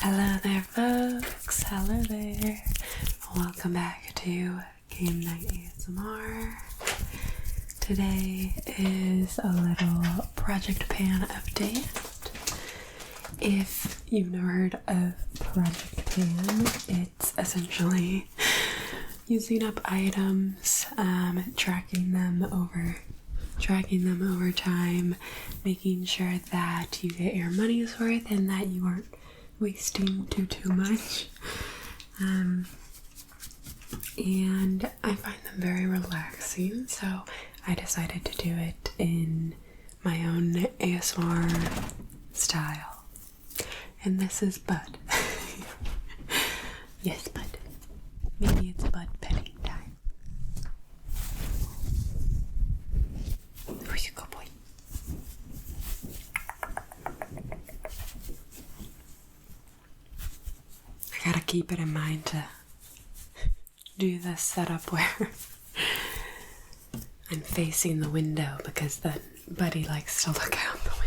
Hello there folks, hello there. Welcome back to Game Night ASMR. Today is a little Project Pan update. If you've never heard of Project Pan, it's essentially using up items, tracking them over time, making sure that you get your money's worth and that you aren't wasting too much. And I find them very relaxing, so I decided to do it in my own ASMR style. And this is Bud. Yes, Bud. Maybe it's Bud petting time. Where's your good boy? I gotta keep it in mind to do this setup where I'm facing the window, because then Buddy likes to look out the window.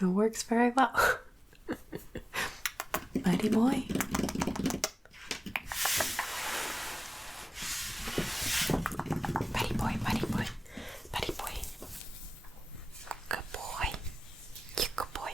It works very well. Buddy boy. Buddy boy, buddy boy, buddy boy. Good boy. You good boy.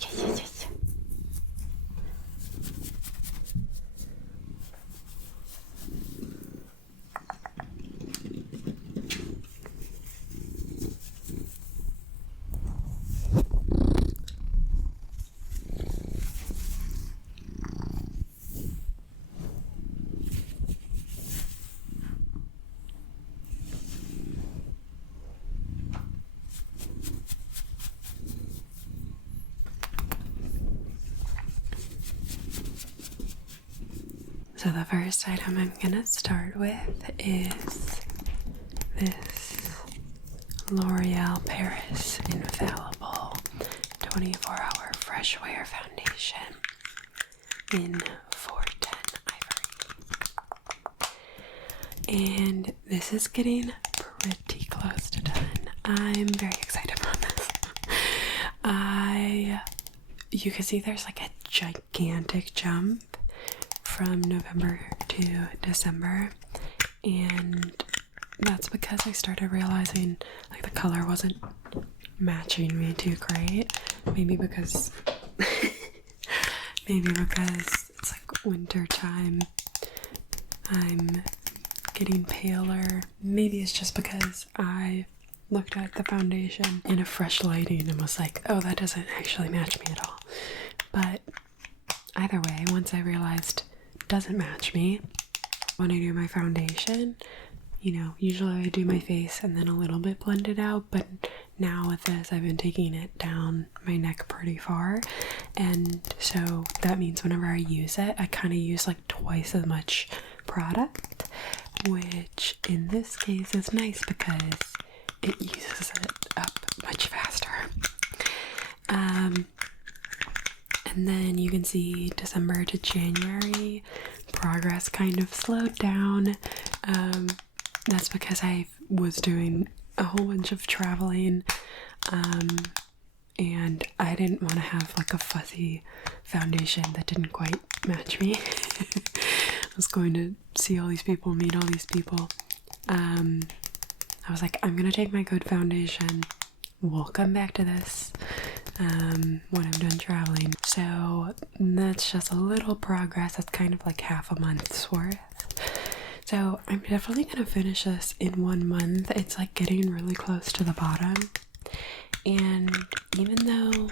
Yes. So the first item I'm gonna start with is this L'Oreal Paris Infallible 24-hour fresh wear foundation in 410 Ivory. And this is getting pretty close to done. I'm very excited about this. You can see there's like a gigantic jump from November to December, and that's because I started realizing like the color wasn't matching me too great. Maybe because it's like winter time, I'm getting paler. Maybe it's just because I looked at the foundation in a fresh lighting and was like, oh, that doesn't actually match me at all. But either way, once I realized it doesn't match me, when I do my foundation, usually I do my face and then a little bit blend it out, but now with this I've been taking it down my neck pretty far, and so that means whenever I use it, I kind of use like twice as much product, which in this case is nice because it uses it up much faster. And then you can see December to January, progress kind of slowed down. That's because I was doing a whole bunch of traveling, and I didn't want to have like a fuzzy foundation that didn't quite match me. I was going to see all these people, meet all these people. I was like, I'm gonna take my good foundation. We'll come back to this when I'm done traveling. So that's just a little progress. That's kind of like half a month's worth. So I'm definitely gonna finish this in 1 month. It's like getting really close to the bottom, and even though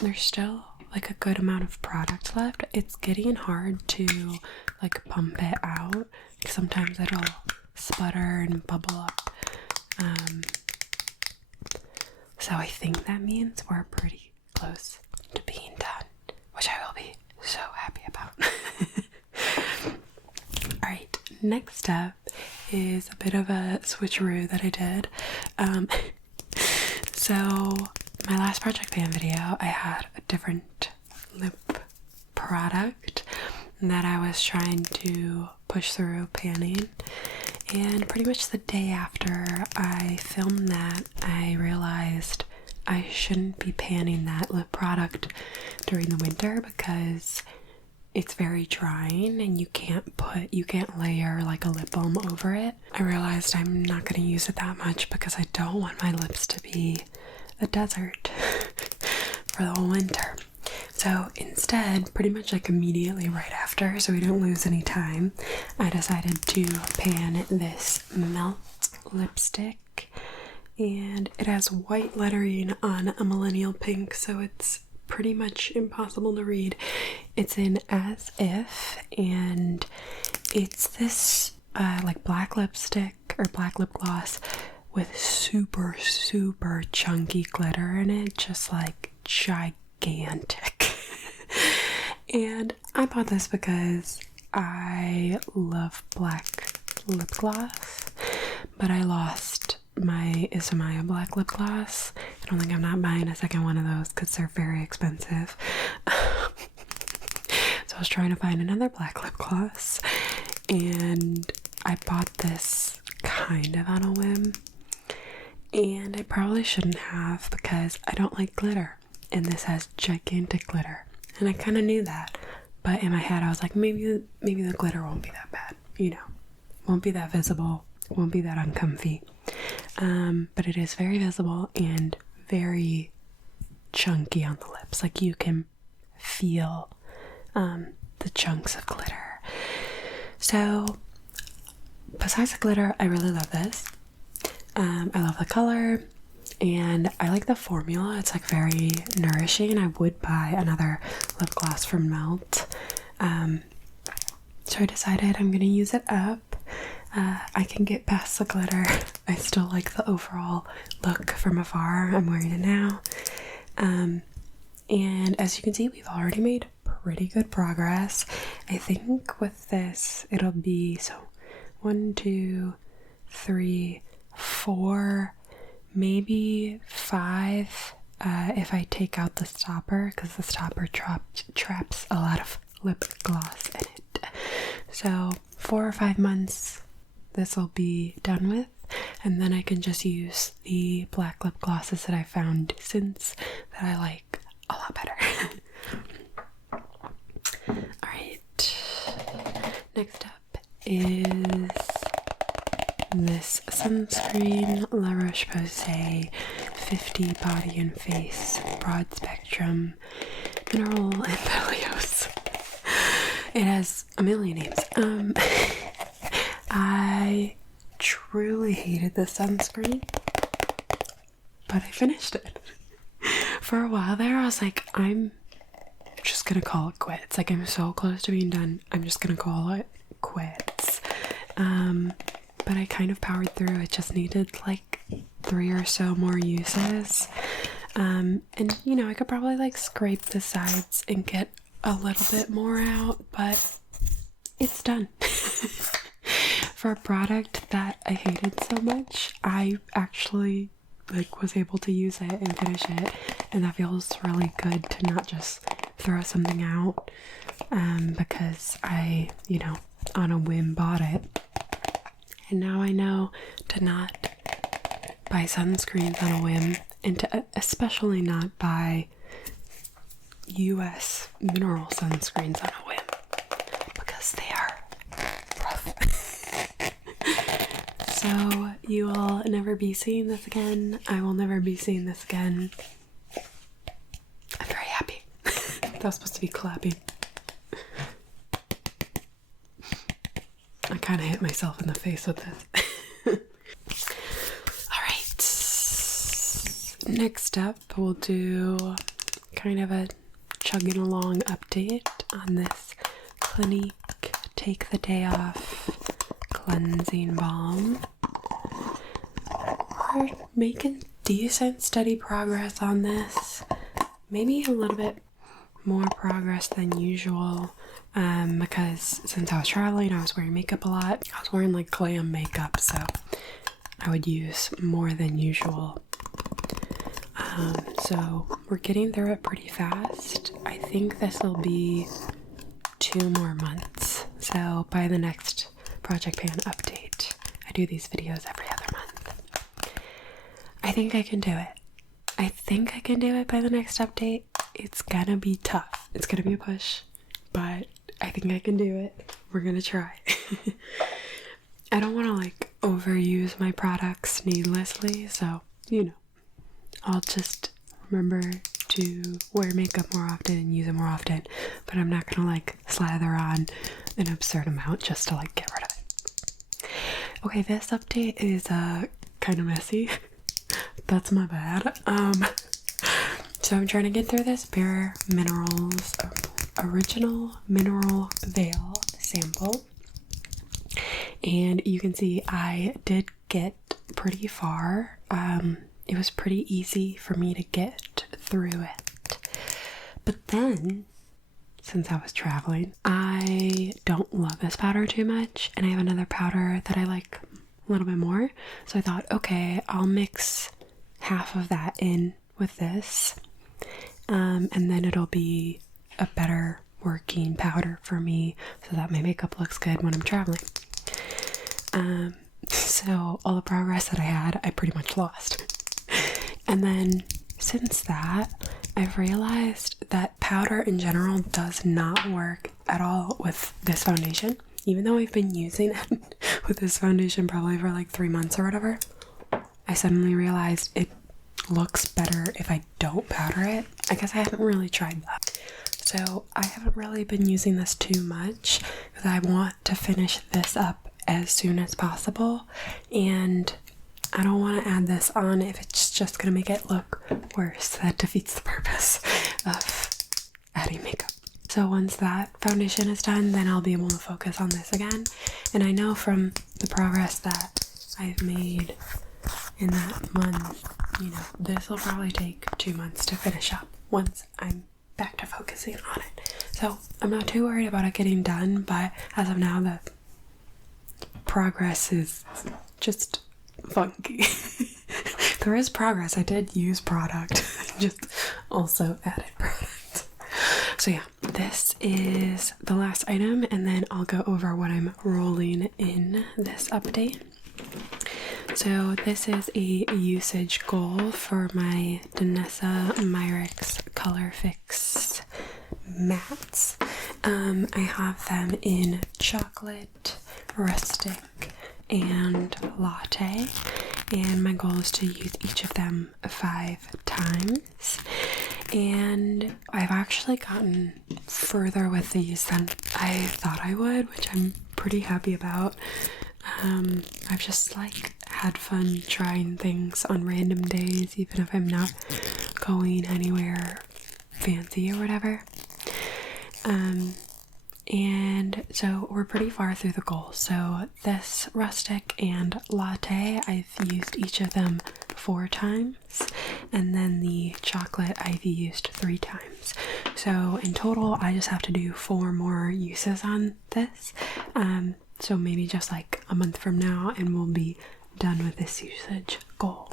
there's still like a good amount of product left, it's getting hard to like pump it out. Sometimes it'll sputter and bubble up. So I think that means we're pretty close to being done, which I will be so happy about. Alright, next up is a bit of a switcheroo that I did. So my last project pan video, I had a different lip product that I was trying to push through panning, and pretty much the day after I filmed that, I realized I shouldn't be panning that lip product during the winter because it's very drying and you can't layer like a lip balm over it. I realized I'm not going to use it that much because I don't want my lips to be a desert for the whole winter. So instead, pretty much like immediately right after, so we don't lose any time, I decided to pan this Melt lipstick, and it has white lettering on a millennial pink, so it's pretty much impossible to read. It's in As If, and it's this like black lipstick or black lip gloss with super chunky glitter in it, just like gigantic. And I bought this because I love black lip gloss, but I lost my Isamaya black lip gloss. I don't think I'm not buying a second one of those because they're very expensive. So I was trying to find another black lip gloss, and I bought this kind of on a whim, and I probably shouldn't have because I don't like glitter, and this has gigantic glitter, and I kind of knew that, but in my head I was like, maybe the glitter won't be that bad, you know, won't be that visible, won't be that uncomfy. But it is very visible and very chunky on the lips. Like you can feel the chunks of glitter. So besides the glitter, I really love this. I love the color and I like the formula. It's like very nourishing. I would buy another lip gloss from Melt. So I decided I'm gonna use it up. I can get past the glitter. I still like the overall look from afar. I'm wearing it now. And as you can see, we've already made pretty good progress. I think with this, it'll be, so 1, 2, 3, 4, maybe 5, if I take out the stopper, because the stopper traps a lot of lip gloss in it. So 4 or 5 months this will be done with, and then I can just use the black lip glosses that I found since that I like a lot better. Alright, next up is this sunscreen, La Roche Posay 50 Body and Face Broad Spectrum Mineral Anthelios. It has a million names. I truly hated this sunscreen, but I finished it. For a while there, I was like, I'm just gonna call it quits. Like, I'm so close to being done, I'm just gonna call it quits. But I kind of powered through. It just needed like 3 or so more uses. And you know, I could probably like scrape the sides and get a little bit more out, but it's done. For a product that I hated so much, I actually like was able to use it and finish it, and that feels really good to not just throw something out because I, you know, on a whim bought it. And now I know to not buy sunscreens on a whim, and to especially not buy US mineral sunscreens on a whim, because they are rough. So you will never be seeing this again. I will never be seeing this again. I'm very happy. That was supposed to be clapping. I kind of hit myself in the face with this. Alright, next up we'll do kind of a chugging along update on this Clinique Take the Day Off Cleansing Balm. We're making decent, steady progress on this. Maybe a little bit more progress than usual, because since I was traveling, I was wearing makeup a lot. I was wearing like glam makeup, so I would use more than usual. So we're getting through it pretty fast. I think this will be 2 more months. So by the next Project Pan update, I do these videos every other month. I think I can do it. I think I can do it by the next update. It's gonna be tough. It's gonna be a push, but I think I can do it. We're gonna try. I don't want to like overuse my products needlessly, so I'll just remember to wear makeup more often and use it more often, but I'm not gonna like slather on an absurd amount just to like get rid of it. Okay, this update is kind of messy. That's my bad. So I'm trying to get through this Bare Minerals Original Mineral Veil sample, and you can see I did get pretty far. It was pretty easy for me to get through it. But then, since I was traveling, I don't love this powder too much, and I have another powder that I like a little bit more. So I thought, okay, I'll mix half of that in with this, and then it'll be a better working powder for me so that my makeup looks good when I'm traveling. So all the progress that I had, I pretty much lost. And then since that, I've realized that powder in general does not work at all with this foundation. Even though I've been using it with this foundation probably for like 3 months or whatever, I suddenly realized it looks better if I don't powder it. I guess I haven't really tried that. So I haven't really been using this too much because I want to finish this up as soon as possible, and I don't want to add this on if it's just going to make it look worse. That defeats the purpose of adding makeup. So once that foundation is done, then I'll be able to focus on this again. And I know from the progress that I've made in that month, this will probably take 2 months to finish up once I'm back to focusing on it. So I'm not too worried about it getting done, but as of now, the progress is just funky. There is progress. I did use product, just also added product. So yeah, this is the last item, and then I'll go over what I'm rolling in this update. So this is a usage goal for my Danessa Myricks Colorfix mattes. I have them in chocolate, rustic, and latte, and my goal is to use each of them 5 times. And I've actually gotten further with these than I thought I would, which I'm pretty happy about. I've just had fun trying things on random days, even if I'm not going anywhere fancy or whatever. And so we're pretty far through the goal. So this rustic and latte, I've used each of them 4 times, and then the chocolate I've used 3 times. So in total, I just have to do 4 more uses on this. So maybe just like a month from now, and we'll be done with this usage goal.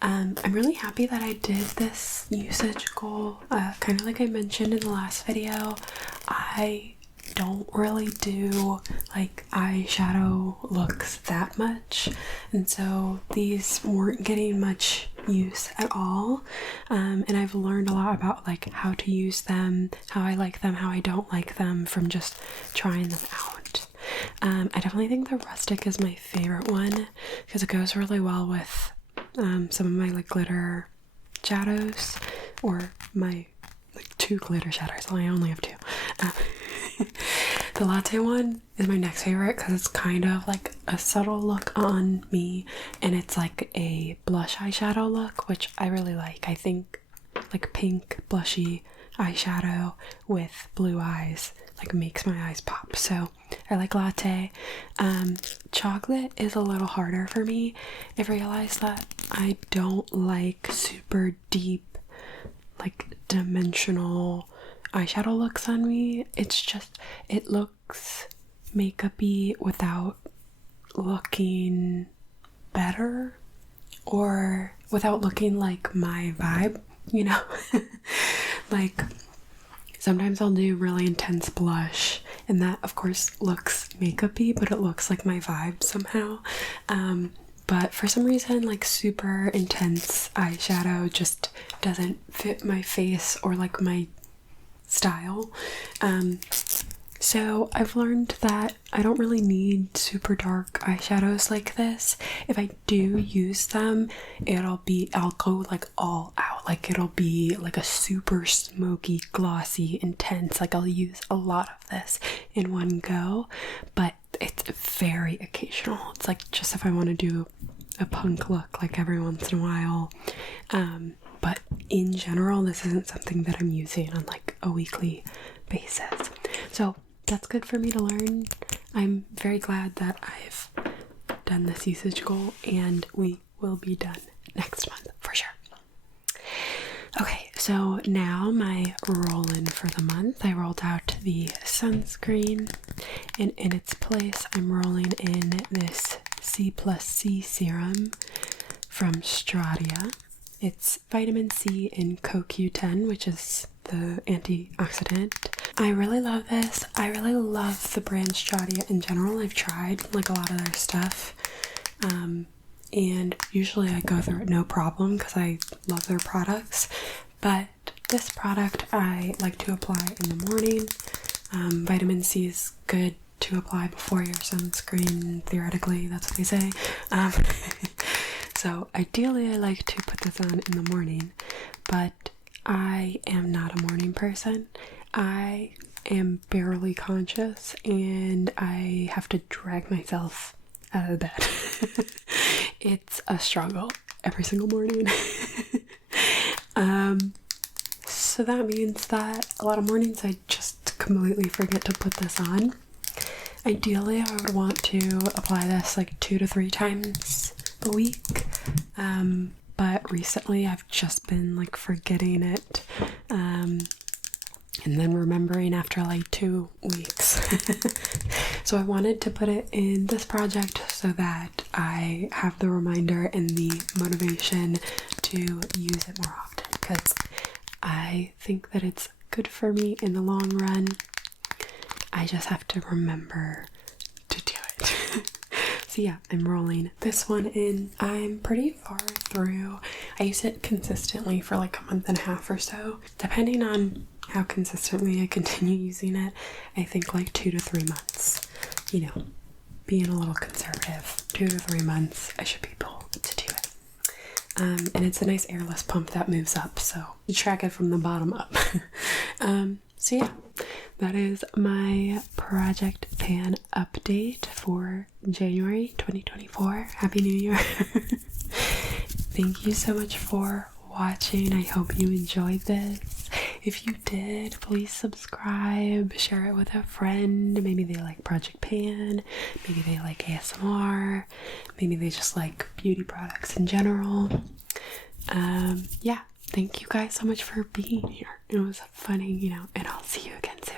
I'm really happy that I did this usage goal. Kind of like I mentioned in the last video, I don't really do eyeshadow looks that much, and so these weren't getting much use at all. And I've learned a lot about how to use them, how I like them, how I don't like them from just trying them out. I definitely think the rustic is my favorite one because it goes really well with some of my glitter shadows, or my 2 glitter shadows. Well, I only have 2. The latte one is my next favorite because it's kind of like a subtle look on me, and it's like a blush eyeshadow look, which I really like. I think like pink blushy eyeshadow with blue eyes like makes my eyes pop, so I like latte. Chocolate is a little harder for me. I've realized that I don't like super deep like dimensional eyeshadow looks on me. It's just, it looks makeup-y without looking better or without looking like my vibe, you know? Like sometimes I'll do really intense blush and that of course looks makeup-y, but it looks like my vibe somehow. But for some reason, like super intense eyeshadow just doesn't fit my face or like my style. So I've learned that I don't really need super dark eyeshadows like this. If I do use them, I'll go like all out. Like it'll be like a super smoky, glossy, intense. Like I'll use a lot of this in one go, but it's very occasional. It's like just if I want to do a punk look like every once in a while. But in general, this isn't something that I'm using on like a weekly basis. So that's good for me to learn. I'm very glad that I've done this usage goal, and we will be done next month for sure. Okay, so now my roll-in for the month. I rolled out the sunscreen, and in its place I'm rolling in this C+C serum from Stratia. It's vitamin C and CoQ10, which is the antioxidant. I really love this. I really love the brand Stratia in general. I've tried like a lot of their stuff, and usually I go through it no problem because I love their products, but this product I like to apply in the morning. Vitamin C is good to apply before your sunscreen, theoretically, that's what they say. So ideally I like to put this on in the morning, but I am not a morning person. I am barely conscious and I have to drag myself out of bed. It's a struggle every single morning. So that means that a lot of mornings I just completely forget to put this on. Ideally, I would want to apply this like 2 to 3 times a week, but recently I've just been like forgetting it, and then remembering after like 2 weeks. So I wanted to put it in this project so that I have the reminder and the motivation to use it more often, because I think that it's good for me in the long run. I just have to remember to do it. So yeah, I'm rolling this one in. I'm pretty far through. I use it consistently for like a month and a half or so. Depending on how consistently I continue using it, I think like 2 to 3 months. You know, being a little conservative, 2 to 3 months, I should be able to do it. And it's a nice airless pump that moves up, so you track it from the bottom up. So yeah, that is my Project Pan update for January 2024. Happy New Year. Thank you so much for watching. I hope you enjoyed this. If you did, please subscribe, share it with a friend. Maybe they like Project Pan, maybe they like ASMR, maybe they just like beauty products in general. Yeah, thank you guys so much for being here. It was funny, you know, and I'll see you again soon.